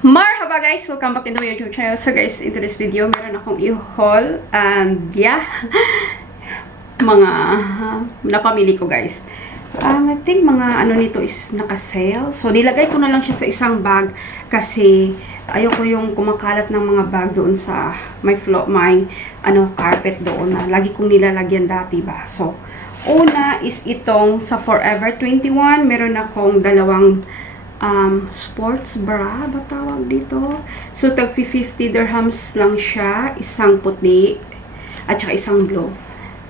Marhaba guys! Welcome back into my YouTube channel. So guys, into this video, meron akong i-haul and yeah, mga napamili ko guys. I think mga ano nito is naka-sale. So nilagay ko na lang siya sa isang bag kasi ayoko yung kumakalat ng mga bag doon sa my carpet doon na lagi kong nilalagyan dati ba. So una is itong sa Forever 21. Meron akong dalawang sports bra, ba tawag dito? So, tag 50 dirhams lang siya. Isang puti at saka isang blue.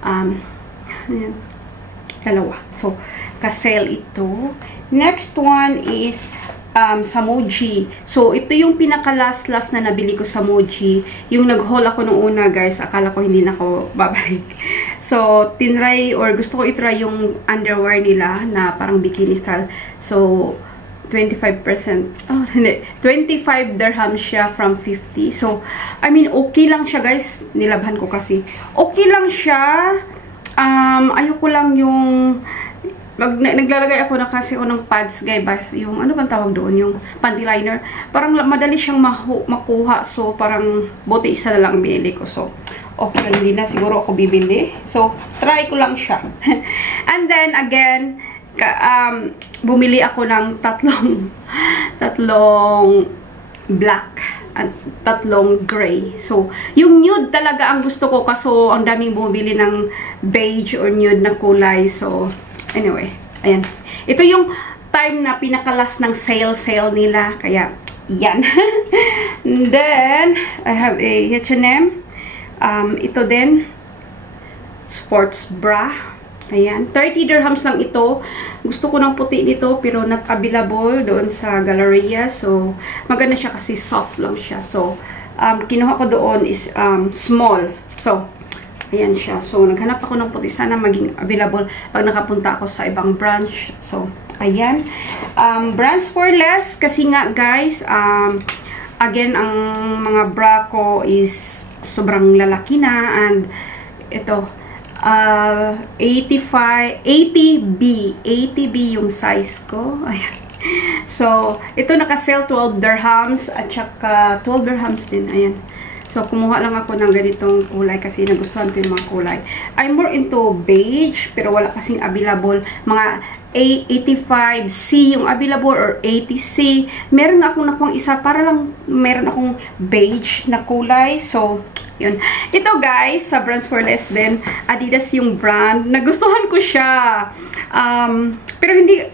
Ayan. Dalawa. So, ka-sale ito. Next one is sa Muji. So, ito yung pinaka-last na nabili ko sa Muji. Yung nag-haul ako nung una, guys. Akala ko hindi na ako babalik. So, tinry or gusto ko itry yung underwear nila na parang bikini style. So, 25%. Oh, hindi. 25 dirhams siya from 50. So, I mean, okay lang siya, guys. Nilabhan ko kasi. Okay lang siya. Ayoko lang yung naglalagay ako na kasi ng pads, guys. Yung, ano bang tawag doon? Yung panty liner. Parang madali siyang makuha. So, parang buti isa na lang binili ko. So, okay lang, hindi na siguro ako bibili. So, try ko lang siya. And then, again, bumili ako ng tatlong black at tatlong gray. So, yung nude talaga ang gusto ko kaso ang daming bumili ng beige or nude na kulay. So, anyway, ayan. Ito yung time na pinakalas ng sale nila. Kaya, yan. And then, I have a H&M. Ito din, sports bra. Ayan. 30 dirhams lang ito. Gusto ko ng puti nito pero not available doon sa Galleria. So, maganda siya kasi soft lang siya. So, kinuha ko doon is small. So, ayan siya. So, naghanap ako ng puti. Sana maging available pag nakapunta ako sa ibang branch. So, ayan. Brands for less. Kasi nga, guys, again, ang mga bra ko is sobrang lalaki na. And, ito, 80B yung size ko. Ayan. So, ito naka-sale 12 dirhams at saka 12 dirhams din. Ayan. So, kumuha lang ako ng ganitong kulay kasi nagustuhan ko yung mga kulay. I'm more into beige pero wala kasing available. Mga 85C yung available or 80C. Meron nga akong nakuha isa para lang meron akong beige na kulay. So, yun. Ito guys, sa Brands for Less din, Adidas yung brand. Nagustuhan ko siya. Pero hindi,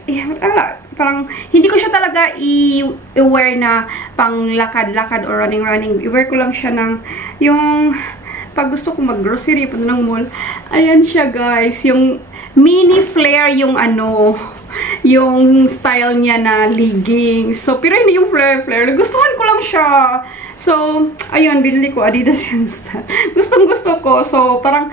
parang, hindi ko siya talaga i-wear na pang lakad-lakad or running-running. I-wear ko lang siya ng, yung, pag gusto ko mag-grocery, punta ng mall. Ayan siya guys, yung mini flare yung ano, yung style niya na leggings. So, pero hindi yung flare-flare. Nagustuhan ko lang siya. So, ayun, binili ko Adidas yung style. Gustong-gusto ko. So, parang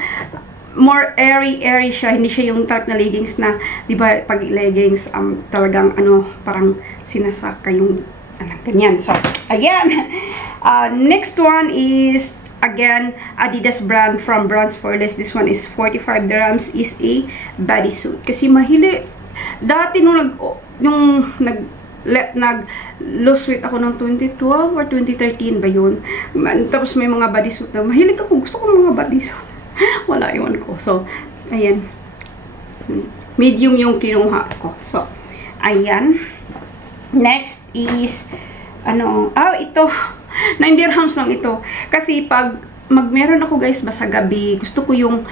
more airy siya. Hindi siya yung type na leggings na, di ba, pag leggings, talagang, ano, parang sinasaka yung, ganyan. So, ayan. Next one is, again, Adidas brand from Brands for Less. This one is 45 dirhams, is a bodysuit. Kasi mahili. Dati nung nag-lose weight ako ng 2012 or 2013 ba yun? Tapos may mga bodysuit na mahilig ako. Gusto ko ng mga bodysuit. Wala, iwan ko. So, ayan. Medium yung kinuha ko. So, ayan. Next is, ito. 9 dirhams lang ito. Kasi pag meron ako guys basta gabi, gusto ko yung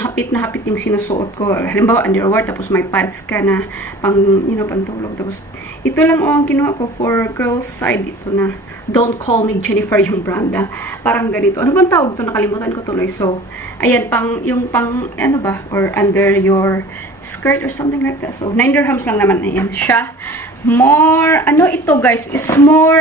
hapit na hapit yung sinusuot ko. Halimbawa underwear tapos may pads ka na pang pantulog. Tapos ito lang ang kinuha ko for girls side. Ito na Don't Call Me Jennifer yung brand. Parang ganito. Ano bang tawag ito? Nakalimutan ko tuloy. So, ayan ano ba? Or under your skirt or something like that. So, 9 dirhams lang naman. Ayan siya. More, ito guys, is more,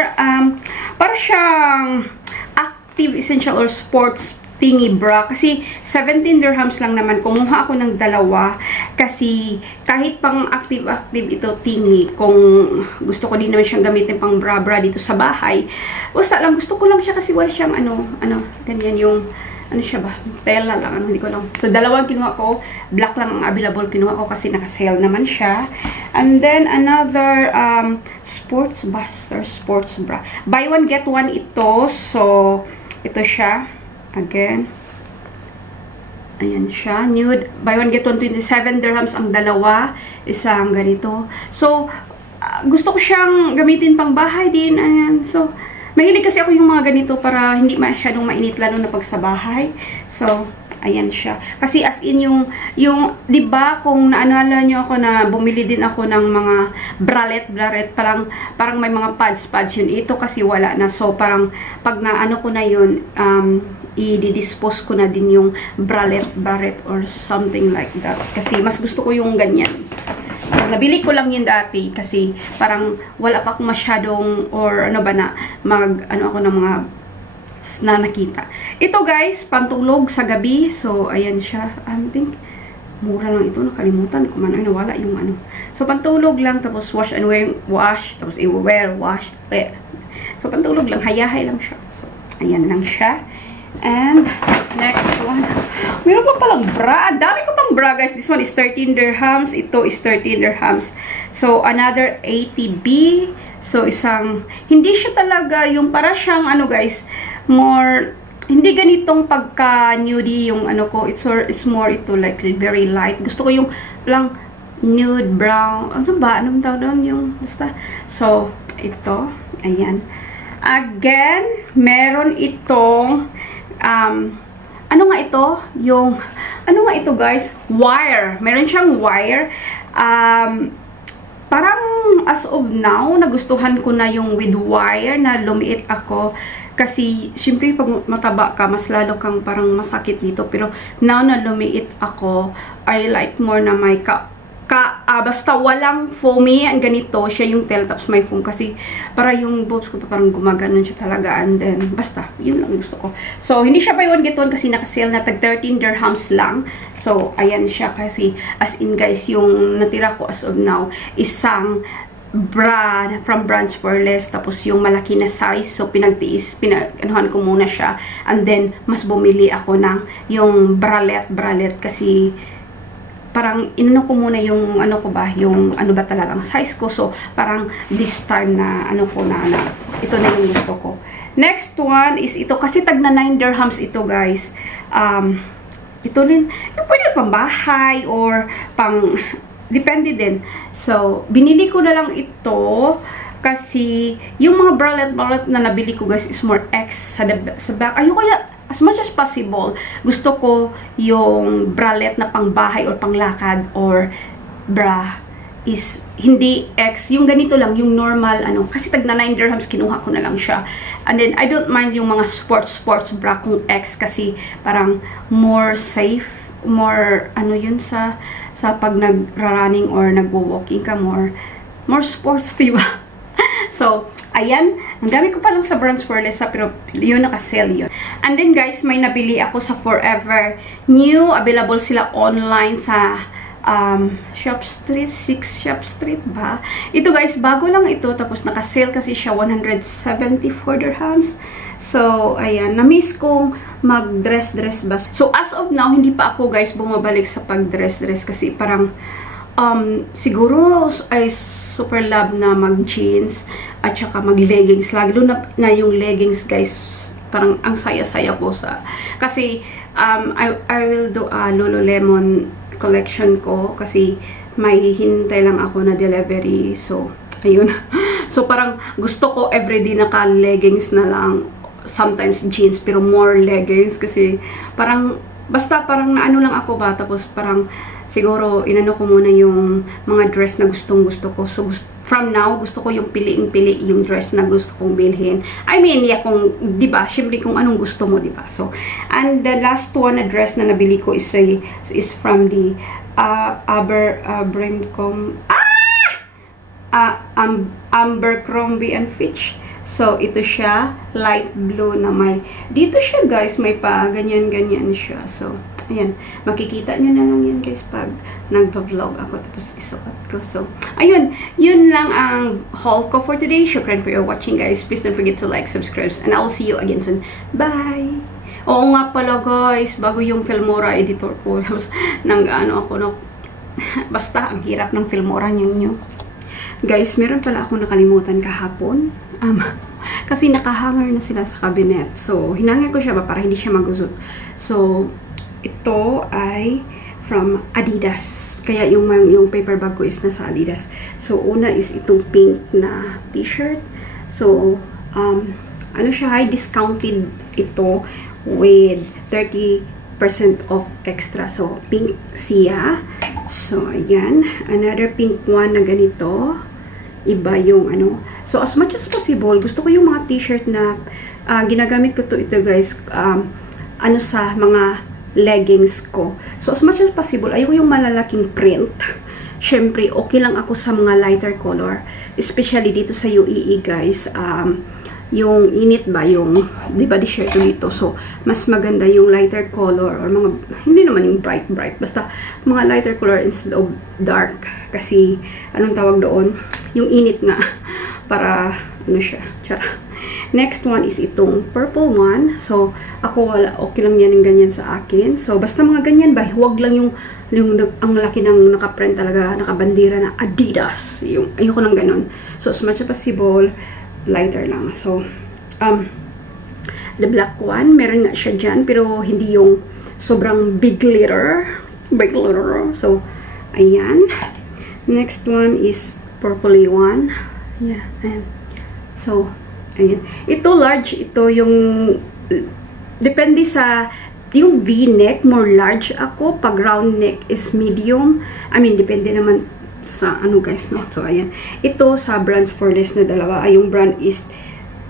para siyang active essential or sports thingy bra. Kasi 17 dirhams lang naman. Kumuha ako ng dalawa. Kasi kahit pang active ito thingy. Kung gusto ko din naman siyang gamitin pang bra dito sa bahay. Basta lang, gusto ko lang siya kasi wala siyang ganyan yung ano siya ba? Tela lang, ano, hindi ko lang. So, dalawang kinuha ko. Black lang ang available kinuha ko kasi naka-sale naman siya. And then, another sports bra. Buy one, get one ito. So, ito siya. Again. Ayan siya. Nude. Buy one, get one, 27 dirhams ang dalawa. Isang ganito. So, gusto ko siyang gamitin pang bahay din. Ayan. So, mahilig kasi ako yung mga ganito para hindi masyadong mainit lalo na pag sa bahay. So, ayan siya. Kasi as in yung diba kung naanala nyo ako na bumili din ako ng mga bralette, parang may mga pads yun. Ito kasi wala na. So, parang pag naano ko na yun, i-dispose ko na din yung bralette or something like that. Kasi mas gusto ko yung ganyan. So, nabili ko lang yun dati kasi parang wala pa akong masyadong or ano ba na ako ng mga na nakita. Ito guys, pantulog sa gabi. So, ayan siya. I think, mura lang ito. Nakalimutan ko man. Ay, nawala yung ano. So, pantulog lang. Tapos, wash and wear. Wash. Tapos, i-wear. Wash. Wear. So, pantulog lang. Hayahay lang siya. So, ayan lang siya. And, next one. Meron pa palang bra. Dami ko pang bra, guys. This one is 13 dirhams. Ito is 13 dirhams. So, another 80B. So, hindi siya talaga yung para siyang, ano guys, more, hindi ganitong pagka-nudie yung ano ko. It's more ito like very light. Gusto ko yung lang nude brown. Ano ba? Anong tawag doon? Yung, basta. So, ito. Ayan. Again, meron itong ano nga ito? Ano nga ito guys? Wire. Meron siyang wire. Parang as of now, nagustuhan ko na yung with wire na lumiit ako. Kasi, syempre, pag mataba ka, mas lalo kang parang masakit dito. Pero, now na lumiit ako, I like more na may basta walang foamy, ang ganito, siya yung tail tops may foam. Kasi, para yung boobs ko parang gumaganon siya talaga. And then, basta, yun lang gusto ko. So, hindi siya buy one, get one kasi naka-sale na tag 13 dirhams lang. So, ayan siya kasi, as in guys, yung natira ko as of now, isang bra from Brands for Less, tapos yung malaki na size, so pinag-anuhan ko muna siya, and then mas bumili ako ng yung bralette kasi parang inano ko muna yung ano ko ba, yung ano ba talagang size ko, so parang this time na ano ko na ito na yung gusto ko. Next one is ito, kasi tag na 9 dirhams ito guys. Ito din, yung pwede pang bahay or pang depende din. So, binili ko na lang ito kasi yung mga bralette na nabili ko guys is more X sa back. Ayoko kaya as much as possible, gusto ko yung bralette na pang bahay or pang lakad or bra is hindi X. Yung ganito lang, yung normal, ano. Kasi tag na 9 dirhams, kinuha ko na lang siya. And then, I don't mind yung mga sports bra kung X kasi parang more safe, more, ano yun sa pag nag-running or nagwo-walking ka, more sports, diba? So, ayan. Ang dami ko pa lang sa Brands for Less, pero yun, naka-sale yun. And then, guys, may nabili ako sa Forever New. Available sila online sa Shop Street, 6 Shop Street ba? Ito, guys, bago lang ito. Tapos, naka-sale kasi siya 174 dirhams. So, ayan. Na-miss kong mag-dress ba. So, as of now, hindi pa ako, guys, bumabalik sa pag-dress kasi parang, siguro, ay super love na mag-jeans at saka mag-leggings. Lalo na yung leggings, guys, parang ang saya-saya ko sa, kasi, I will do a Lululemon collection ko kasi may hintay lang ako na delivery. So, ayun. So, parang gusto ko everyday naka-leggings na lang. Sometimes jeans, pero more leggings kasi parang, basta parang naano lang ako ba, tapos parang siguro inano ko muna yung mga dress na gustong-gusto ko. So, from now, gusto ko yung piliing-pili yung dress na gusto kong bilhin. I mean, yeah, kung, diba, syempre kung anong gusto mo, diba? So, and the last one na dress na nabili ko is from the Abercrombie and Fitch. So, ito siya, light blue na may, dito siya guys, may pa, ganyan-ganyan siya. So, ayan, makikita nyo na lang yan guys pag nagpa-vlog ako tapos isuot ko. So, ayun, yun lang ang haul ko for today. Shukran for your watching guys. Please don't forget to like, subscribe, and I'll see you again soon. Bye! Oo nga pala guys, bago yung Filmora editor ko, nang ano ako, no, basta ang hirap ng Filmora nyo. Guys, meron pala akong nakalimutan kahapon. Kasi nakahanger na sila sa cabinet. So, hinangin ko siya para hindi siya magusot. So, ito ay from Adidas. Kaya yung paper bag ko is nasa Adidas. So, una is itong pink na t-shirt. So, ano siya, high discounted ito with 30% off extra. So, pink siya. So, ayan. Another pink one na ganito. Iba yung ano. So, as much as possible, gusto ko yung mga t-shirt na ginagamit ko ito guys, ano sa mga leggings ko. So, as much as possible, ayoko yung malalaking print. Syempre, okay lang ako sa mga lighter color. Especially dito sa UAE guys. Yung init ba, yung, di ba, di-share ko dito. So, mas maganda yung lighter color or mga, hindi naman yung bright, basta mga lighter color instead of dark. Kasi, anong tawag doon? Yung init nga. Para, ano siya. Next one is itong purple one. So, ako wala, okay lang yan yung ganyan sa akin. So, basta mga ganyan ba, huwag lang yung ang laki ng nakaprint talaga, nakabandira na Adidas. Yung, ayoko lang ganun. So, as much as possible, lighter lang. So, the black one, meron nga siya dyan, pero hindi yung sobrang big glitter. So, ayan. Next one is purpley one. Yeah, and so, ayan. Ito large, ito yung, depende sa, yung V-neck, more large ako. Pag round neck is medium. I mean, depende naman sa ano guys, no? So, ayan. Ito sa brands for less na dalawa. Yung brand is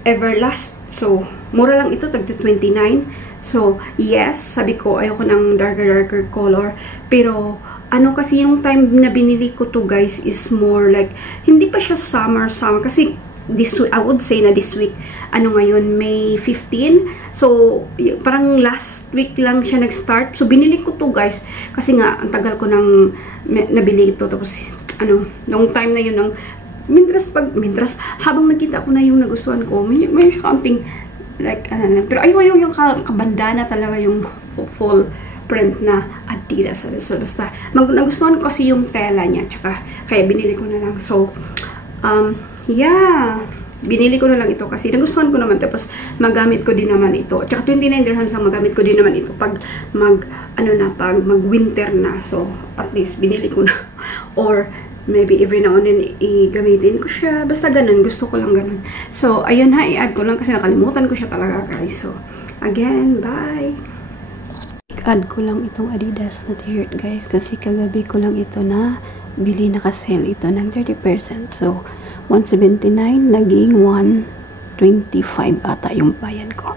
Everlast. So, mura lang ito, tagda 29. So, yes, sabi ko, ayoko ng darker color. Pero, ano kasi yung time na binili ko to guys is more like, hindi pa siya summer. Kasi, this week, I would say na this week, ano ngayon, May 15. So, parang last week lang siya nag-start. So, binili ko to guys. Kasi nga, ang tagal ko nang nabili ito. Tapos, ano, nung time na yun, mintras, habang nakita ko na yung nagustuhan ko, may kaunting, like, ano, pero ayaw yung kabandana talaga yung full print na Adidas. So, basta, nagustuhan ko kasi yung tela niya, tsaka, kaya binili ko na lang. So, yeah, binili ko na lang ito kasi nagustuhan ko naman. Tapos, magamit ko din naman ito. Tsaka, 29 dirhams ang magamit ko din naman ito pag pag mag-winter na. So, at least, binili ko na. Or, maybe every now and then, i-gamitin ko siya. Basta ganun. Gusto ko lang ganun. So, ayun ha. I-add ko lang kasi nakalimutan ko siya talaga, guys. So, again, bye! I-add ko lang itong Adidas na t-shirt, guys. Kasi kagabi ko lang ito na bili, naka-sale ito ng 30%. So, 179 naging 125 ata yung bayan ko.